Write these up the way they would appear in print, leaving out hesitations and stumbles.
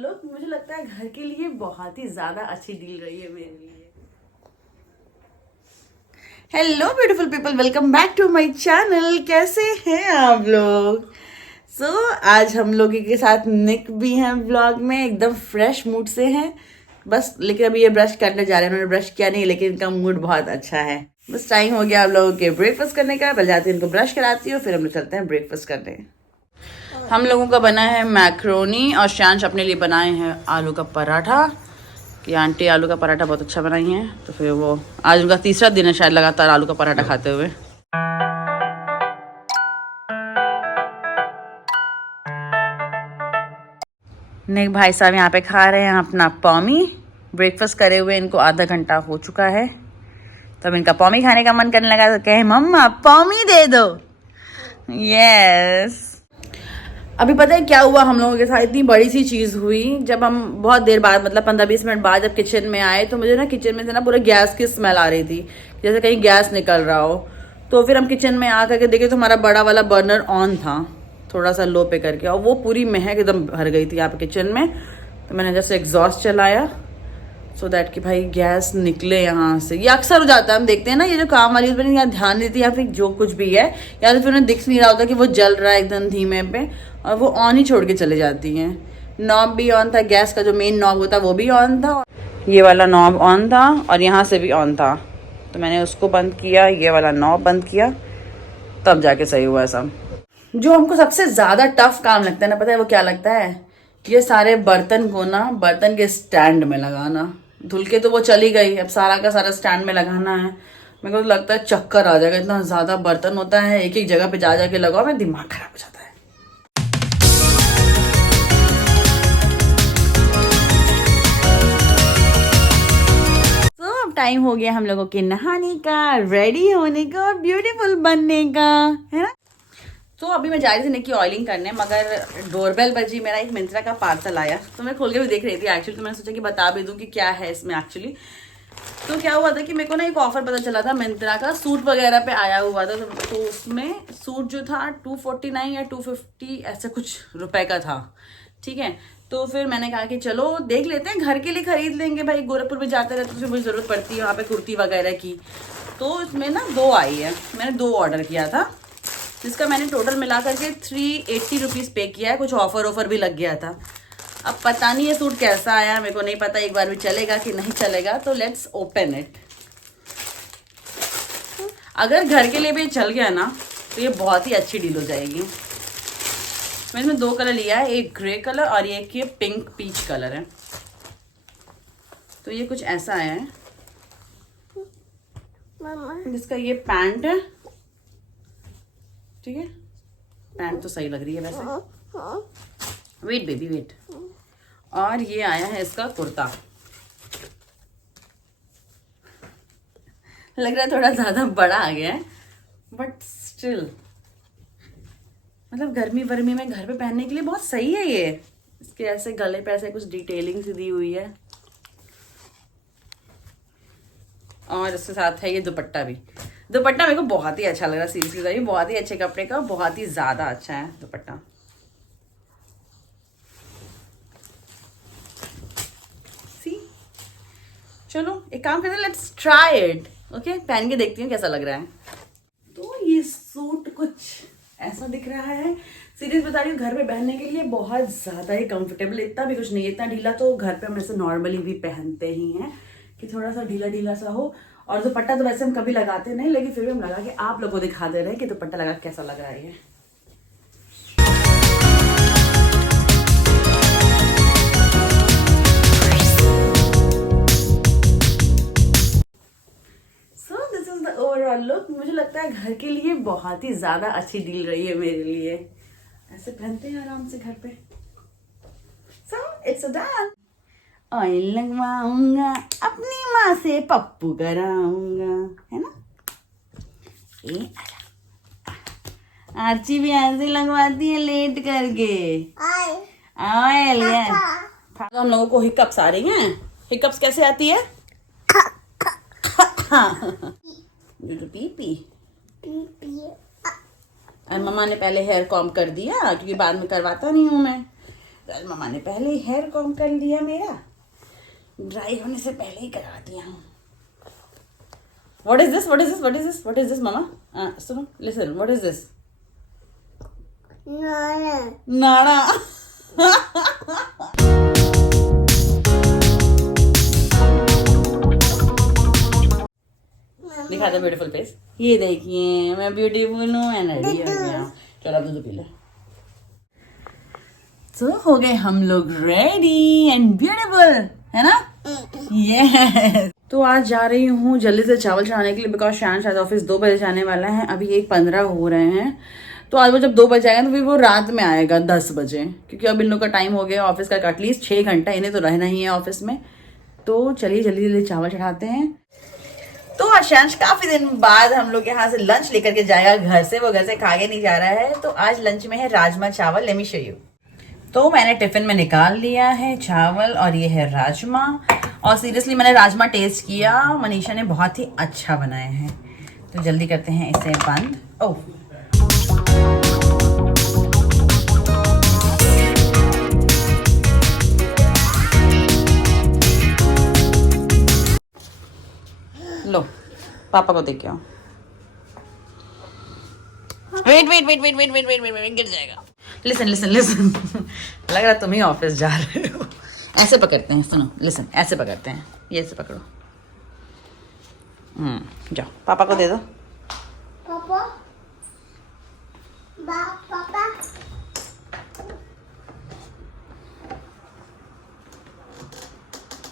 Look मुझे लगता है घर के लिए बहुत ही ज्यादा अच्छी डील रही है मेरे लिए। Hello beautiful people, welcome back to my channel. कैसे हैं आप लोग? आज हम लोग के साथ निक भी हैं व्लॉग में, एकदम फ्रेश मूड से हैं बस। लेकिन अभी ये ब्रश करने जा रहे हैं, उन्होंने ब्रश किया नहीं लेकिन इनका मूड बहुत अच्छा है। बस टाइम हो गया आप लोगों के ब्रेकफास्ट करने का। पहले जाती हूँ इनको ब्रश कराती हूँ, फिर हम लोग चलते हैं ब्रेकफास्ट करने। हम लोगों का बना है मैक्रोनी और शांश अपने लिए बनाए हैं आलू का पराठा। कि आंटी आलू का पराठा बहुत अच्छा बनाई हैं, तो फिर वो आज उनका तीसरा दिन है शायद लगातार आलू का पराठा खाते हुए। निक भाई साहब यहाँ पे खा रहे हैं अपना पौमी। ब्रेकफास्ट करे हुए इनको आधा घंटा हो चुका है, तब इनका पौमी खाने का मन करने लगा तो कहे मम्मा पौमी दे दो। यस। अभी पता है क्या हुआ हम लोगों के साथ? इतनी बड़ी सी चीज हुई जब हम बहुत देर बाद, मतलब 15-20 मिनट बाद जब किचन में आए तो मुझे ना किचन में से ना पूरा गैस की स्मेल आ रही थी, जैसे कहीं गैस निकल रहा हो। तो फिर हम किचन में आ करके देखे तो हमारा बड़ा वाला बर्नर ऑन था, थोड़ा सा लो पे करके, और वो पूरी महक एकदम भर गई थी यहाँ पे किचन में। तो मैंने जैसे एग्जॉस्ट चलाया सो दैट कि भाई गैस निकले यहाँ से। ये अक्सर हो जाता है, हम देखते हैं ना, ये जो काम वाली उसमें यहाँ ध्यान देती है या फिर जो कुछ भी है, या तो फिर उन्हें दिख नहीं रहा होता कि वो जल रहा है एकदम धीमे पे और वो ऑन ही छोड़ के चले जाती हैं। नॉब भी ऑन था, गैस का जो मेन नॉब होता है वो भी ऑन था, ये वाला नॉब ऑन था और यहाँ से भी ऑन था। तो मैंने उसको बंद किया, ये वाला नॉब बंद किया, तब जाके सही हुआ सब। जो हमको सबसे ज्यादा टफ काम लगता है ना, पता है वो क्या लगता है? ये सारे बर्तन को ना बर्तन के स्टैंड में लगाना। धुल के तो वो चली गई, अब सारा का सारा स्टैंड में लगाना है। मेरे को तो लगता है चक्कर आ जाएगा, इतना ज्यादा बर्तन होता है, एक एक जगह पे जा जाके लगाओ, मेरा दिमाग खराब हो जाता है। तो अब टाइम हो गया हम लोगों के नहाने का, रेडी होने का और ब्यूटीफुल बनने का, है ना? तो अभी मैं जा रही थी निक की ऑयलिंग करने, मगर डोरबेल बजी, मेरा एक मिंत्रा का पार्सल आया तो मैं खोल के भी देख रही थी एक्चुअली। तो मैंने सोचा कि बता भी दूं कि क्या है इसमें एक्चुअली। तो क्या हुआ था कि मेरे को ना एक ऑफर पता चला था मिंत्रा का, सूट वगैरह पे आया हुआ था। तो उसमें सूट जो था 249 या 250 ऐसे कुछ रुपए का था, ठीक है। तो फिर मैंने कहा कि चलो देख लेते हैं, घर के लिए खरीद लेंगे भाई, गोरखपुर में जाते रहते तो फिर मुझे जरूरत पड़ती है वहाँ पे कुर्ती वगैरह की। तो इसमें ना 2 आई है, मैंने 2 ऑर्डर किया था, जिसका मैंने टोटल मिला करके 380 रुपीज़ पे किया है। कुछ ऑफर भी लग गया था। अब पता नहीं ये सूट कैसा आया, मेरे को नहीं पता एक बार भी चलेगा कि नहीं चलेगा। तो लेट्स ओपन इट। अगर घर के लिए भी चल गया ना तो ये बहुत ही अच्छी डील हो जाएगी। मैंने इसमें 2 कलर लिया है, एक ग्रे कलर और एक ये पिंक पीच कलर है। तो ये कुछ ऐसा आया है, जिसका ये पैंट है, ठीक है। पैंट तो सही लग रही है वैसे, वेट बेबी वेट। और ये आया है इसका कुर्ता, लग रहा है थोड़ा ज्यादा बड़ा आ गया है बट स्टिल मतलब गर्मी वर्मी में घर पे पहनने के लिए बहुत सही है ये। इसके ऐसे गले पे ऐसे कुछ डिटेलिंग सी दी हुई है और इसके साथ है ये दुपट्टा भी। दुपट्टा मेरे को बहुत ही अच्छा लग रहा है सीरियसली, बहुत ही अच्छे कपड़े का, बहुत ही ज्यादा अच्छा है दुपट्टा। सी चलो एक काम करते हैं, लेट्स ट्राई इट। ओके, पहन के देखती हूँ कैसा लग रहा है। तो ये सूट कुछ ऐसा दिख रहा है, सीरियस बता रही हूँ, घर पे पहनने के लिए बहुत ज्यादा ही कंफर्टेबल। इतना भी कुछ नहीं है, इतना ढीला तो घर पे हम ऐसे नॉर्मली भी पहनते ही हैं कि थोड़ा सा ढीला ढीला सा हो। और दुपट्टा तो वैसे हम कभी लगाते नहीं, लेकिन फिर भी हम लगा के आप लोगों को दिखा दे रहे हैं कि दुपट्टा लगा कैसा लग रहा है ये। So this is the overall look. मुझे लगता है घर के लिए बहुत ही ज्यादा अच्छी डील रही है मेरे लिए। ऐसे पहनते हैं आराम से घर पे। So it's a done. Oil लगवाऊंगा, अपनी माँ से पप्पू कराऊंगा, है ना? आरची भी ऐसे लगवाती है लेट करके ऑयल। तो हम लोगों को हिकअप्स आ रही हैं। हिकअप्स कैसे आती है? पीपी। और मम्मा ने पहले हेयर कॉम्ब कर दिया क्योंकि बाद में करवाता नहीं हूँ मैं। आज मम्मा ने पहले ही हेयर कॉम कर लिया मेरा, ड्राई होने से पहले ही करा दिया हूँ। What is this? What is this? What is this? What is this, mama? सुनो, listen. What is this? नाना। दिखा दो ब्यूटीफुल फेस। ये देखिए मैं ब्यूटीफुल हूँ, एंड रेडी हो गया हूँ। चलो अब दूध पी लो। तो हो गए हम लोग रेडी एंड ब्यूटीफुल, है ना? यस। तो आज जा रही हूँ जल्दी से चावल चढ़ाने के लिए, बिकॉज शायद ऑफिस 2 बजे जाने वाला है। अभी 1:15 हो रहे हैं, तो आज वो जब 2 बजे आएगा तो फिर वो रात में आएगा 10 बजे, क्योंकि अब इन लोग का टाइम हो गया ऑफिस का, एटलीस्ट 6 घंटा इन्हें तो रहना ही है ऑफिस में। तो चलिए जल्दी जल्दी चावल चढ़ाते हैं। तो आशांश काफी दिन बाद हम लोग यहाँ से लंच लेकर के जाएगा घर से, वो घर से खा के नहीं जा रहा है। तो आज लंच में है राजमा चावल। Let me show you. तो मैंने टिफिन में निकाल लिया है चावल, और ये है राजमा। और सीरियसली मैंने राजमा टेस्ट किया, मनीषा ने बहुत ही अच्छा बनाए हैं। तो जल्दी करते हैं इसे बंद। ओह, लो पापा को देख के आओ। Wait wait wait wait wait wait wait wait wait, गिर जाएगा। Listen listen listen. लग रहा तुम ही ऑफिस जा रहे हो। ऐसे पकड़ते हैं, सुनो, लिसन, ऐसे पकड़ते हैं, ये ऐसे पकड़ो। जाओ पापा को दे दो। पापा, पापा।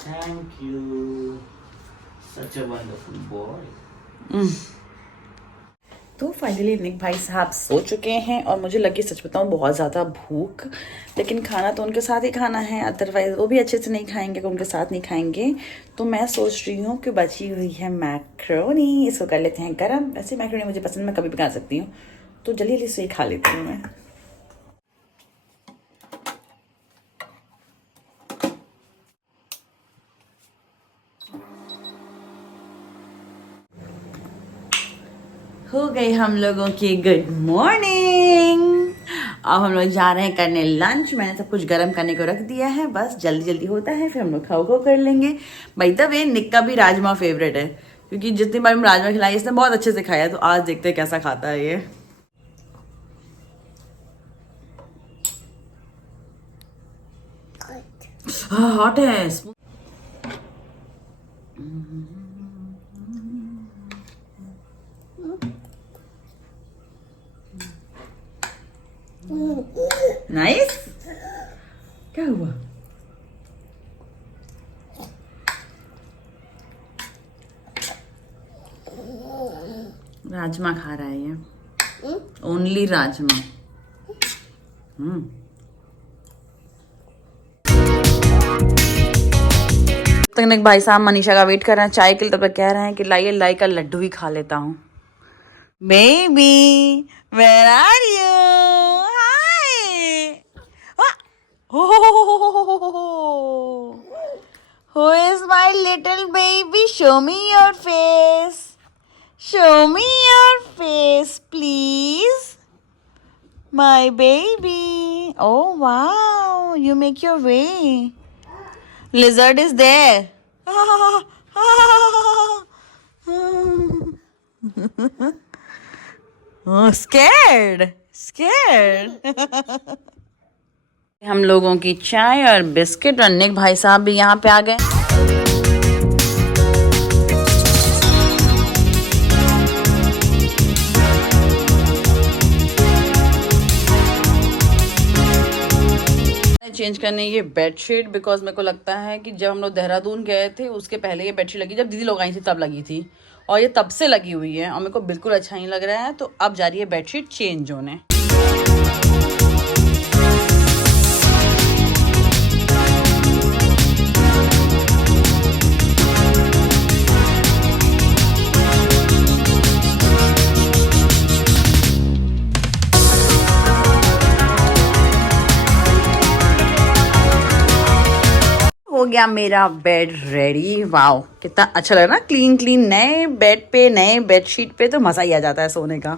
Thank you. Such a wonderful boy. तो फाइनली निक भाई साहब सो चुके हैं, और मुझे लगी सच बताऊं बहुत ज़्यादा भूख, लेकिन खाना तो उनके साथ ही खाना है, अदरवाइज वो भी अच्छे से नहीं खाएंगे, उनके साथ नहीं खाएंगे। तो मैं सोच रही हूँ कि बची हुई है मैक्रोनी, इसको कर लेते हैं गरम। वैसे मैक्रोनी मुझे पसंद, मैं कभी भी खा सकती हूँ, तो जल्दी जल्दी से ही खा लेती हूँ मैं। हो गई हम लोगों की गुड मॉर्निंग। अब हम लोग जा रहे हैं करने लंच। मैंने सब कुछ गर्म करने को रख दिया है, बस जल्दी जल्दी होता है, फिर हम लोग खाओ कर लेंगे। बाय द वे निक का भी राजमा फेवरेट है, क्योंकि जितनी बार हम राजमा खिलाई इसने बहुत अच्छे से खाया। तो आज देखते हैं कैसा खाता है ये। हॉट है। नाइस। क्या हुआ? राजमा खा रहा है ये, ओनली राजमा। तक भाई साहब मनीषा का वेट कर रहे हैं चाय के लिए, तब तक कह रहे हैं कि लाइए लाई का लड्डू ही खा लेता हूँ। Baby where are you? Hi. Who is my little baby? Show me your face. Show me your face, please. My baby. Oh wow, you make your way. Lizard is there. Oh, scared. हम लोगों की चाय और biscuit, और निक भाई साहब भी यहाँ पे आ गए। चेंज करने ये बेडशीट, बिकॉज मेरे को लगता है कि जब हम लोग देहरादून गए थे उसके पहले ये बेडशीट लगी, जब दीदी लोग आई थी तब लगी थी, और ये तब से लगी हुई है, और मेरे को बिल्कुल अच्छा नहीं लग रहा है। तो अब जा रही है बेडशीट चेंज होने। हो गया मेरा बेड रेडी। वाओ कितना अच्छा लग रहा है ना, क्लीन क्लीन नए बेड पे, नए बेडशीट पे, तो मजा ही आ जाता है सोने का।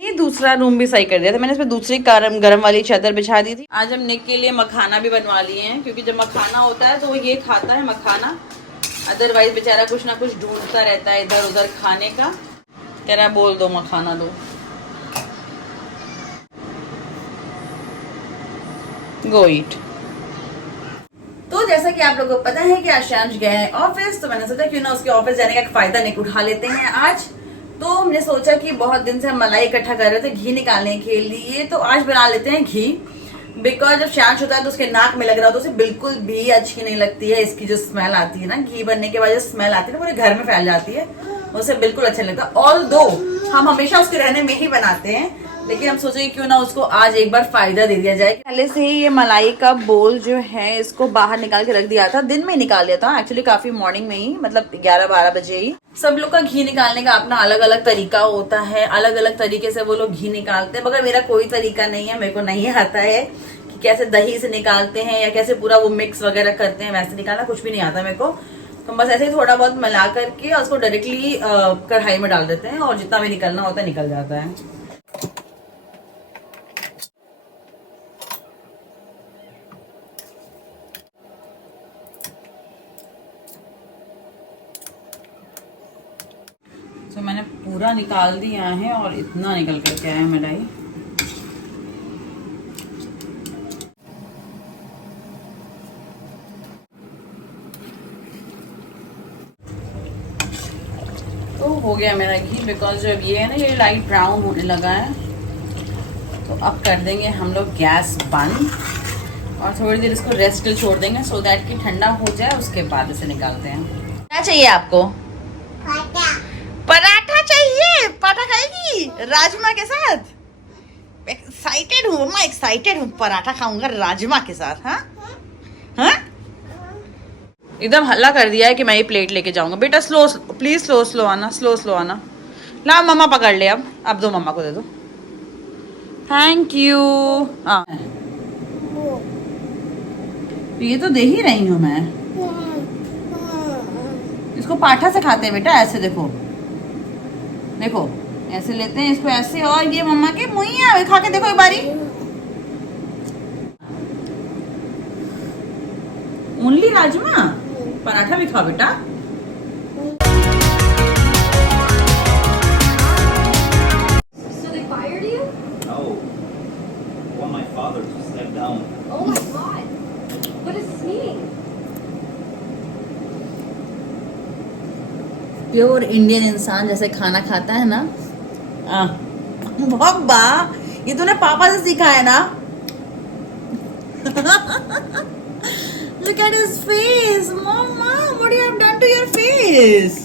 ये दूसरा रूम भी सही कर दिया था मैंने, इसमें दूसरी गरम वाली चादर बिछा दी थी। आज हम निक के लिए मखाना भी बनवा लिए हैं, क्योंकि जब मखाना होता है तो वो ये खाता है मखाना, अदरवाइज बेचारा कुछ ना कुछ ढूंढता रहता है इधर उधर खाने का। कह रहा बोल दो मखाना दो। गो ईट। तो जैसा कि आप लोगों को पता है कि आज शांश गए हैं ऑफिस, तो मैंने सोचा क्यों ना उसके ऑफिस जाने का फायदा नहीं उठा लेते हैं आज। तो हमने सोचा कि बहुत दिन से हम मलाई इकट्ठा कर रहे थे घी निकालने के लिए, तो आज बना लेते हैं घी। बिकॉज जब शांश होता है तो उसके नाक में लग रहा होता है, तो उसे बिल्कुल भी अच्छी नहीं लगती है। इसकी जो स्मेल आती है ना, घी बनने के बाद जो स्मेल आती है ना, पूरे घर में फैल जाती है, उसे बिल्कुल अच्छा नहीं लगता। ऑल्दो हम हमेशा उसके रहने में ही बनाते हैं, लेकिन हम सोचे क्यों ना उसको आज एक बार फायदा दे दिया जाए। पहले से ही ये मलाई का बोल जो है इसको बाहर निकाल के रख दिया था, दिन में ही निकाल लिया था एक्चुअली, काफी मॉर्निंग में ही, मतलब 11-12 बजे ही। सब लोग का घी निकालने का अपना अलग अलग तरीका होता है, अलग अलग तरीके से वो लोग घी निकालते हैं, मगर मेरा कोई तरीका नहीं है, मेरे को नहीं आता है कि कैसे दही से निकालते हैं या कैसे पूरा वो मिक्स वगैरह करते हैं, वैसे निकालना कुछ भी नहीं आता मेरे को। तो बस ऐसे ही थोड़ा बहुत मिला करके और उसको डायरेक्टली कढ़ाई में डाल देते हैं और जितना भी निकलना होता है निकल जाता है। तो मैंने पूरा निकाल दिया है और इतना निकल करके आया मलाई। तो हो गया मेरा घी, बिकॉज जब ये है ना ये लाइट ब्राउन होने लगा है, तो अब कर देंगे हम लोग गैस बंद और थोड़ी देर इसको रेस्ट के लिए छोड़ देंगे, सो दैट कि ठंडा हो जाए, उसके बाद इसे निकालते हैं। क्या चाहिए आपको? पराठा चाहिए? पराठा खाएगी राजमा के साथ? एक्साइटेड हूँ मैं, एक्साइटेड हूँ, पराठा खाऊंगा राजमा के साथ। हाँ हाँ, एकदम हल्ला कर दिया है कि मैं ये प्लेट लेके जाऊंगा। बेटा स्लो प्लीज, स्लो आना, स्लो आना। ला मम्मा पकड़ ले, अब दो मम्मा को दे दो। Thank you. हाँ ये तो दे ही रही हूँ मैं। इसको पाठा से खाते हैं बेटा, ऐसे देखो देखो, ऐसे लेते हैं इसको ऐसे, और ये मम्मा के मुँह खा के देखो एक बारी। ओनली राजमा? पराठा भी खाओ बेटा। So they fired you? No. I want my father to step down. Oh my god. What does this mean? Pure Indian इंसान जैसे खाना खाता है ना, बब्बा ये तूने पापा से सीखा है ना। Look at his face, Mama. What you have done to your face?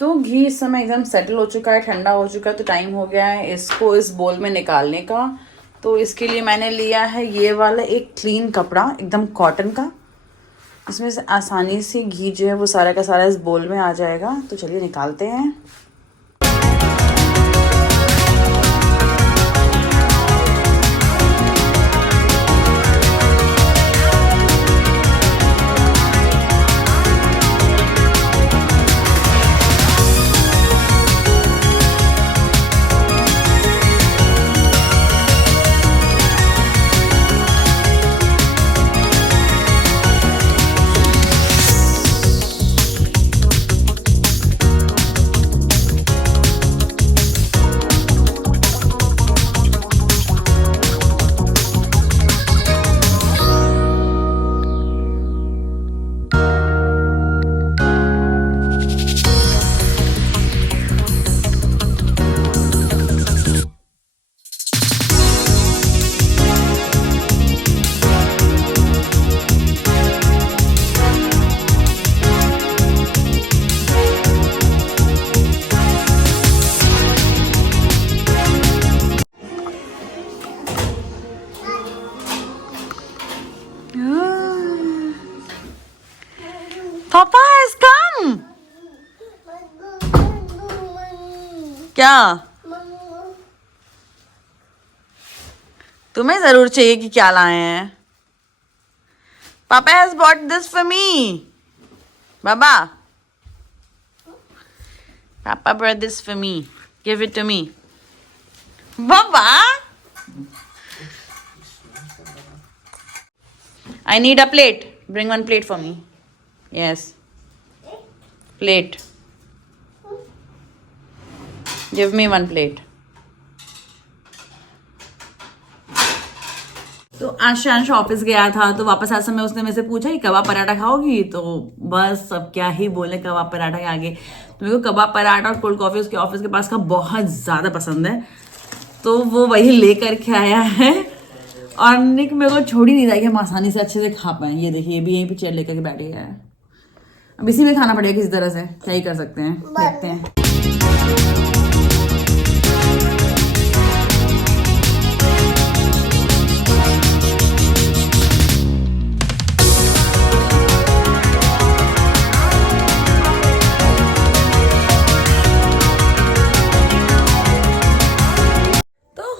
तो घी इस समय एकदम सेटल हो चुका है, ठंडा हो चुका है, तो टाइम हो गया है इसको इस बोल में निकालने का। तो इसके लिए मैंने लिया है ये वाला एक क्लीन कपड़ा, एकदम कॉटन का, इसमें से आसानी से घी जो है वो सारा का सारा इस बोल में आ जाएगा। तो चलिए निकालते हैं। Papa has come. क्या तुम्हें जरूर चाहिए कि क्या लाए हैं? पापा has bought this for me. Baba, Papa brought this for me. Give it to me. Baba, I need a plate. Bring one plate for me. Yes. Plate. Give me one plate. तो आशांश office गया था तो वापस आते समय उसने मेरे से पूछा कि कबाब पराठा खाओगी, तो बस अब क्या ही बोले कबाब पराठा के आगे। तो मेरे को कबाब पराठा और कोल्ड कॉफी उसके ऑफिस के पास का बहुत ज्यादा पसंद है, तो वो वही लेकर के आया है। और निक मेरे को छोड़ ही नहीं रहा कि हम आसानी से अच्छे से खा पाए। ये देखिए ये भी यहीं पे चेयर लेकर के बैठ गया है। अब इसी में खाना पड़ेगा किसी तरह से, क्या ही कर सकते हैं, देखते हैं।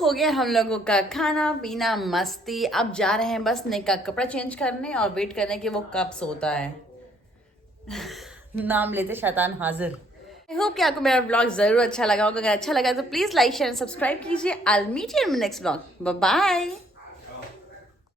हो गया हम लोगों का खाना पीना मस्ती। अब जा रहे हैं बस निक का कपड़ा चेंज करने और वेट करने कि वो कब सोता है। नाम लेते शैतान हाजिर। आई होप कि आपको मेरा ब्लॉग जरूर अच्छा लगा होगा। अगर अच्छा लगा तो प्लीज लाइक शेयर सब्सक्राइब कीजिए। I will meet you in my next blog. Bye bye.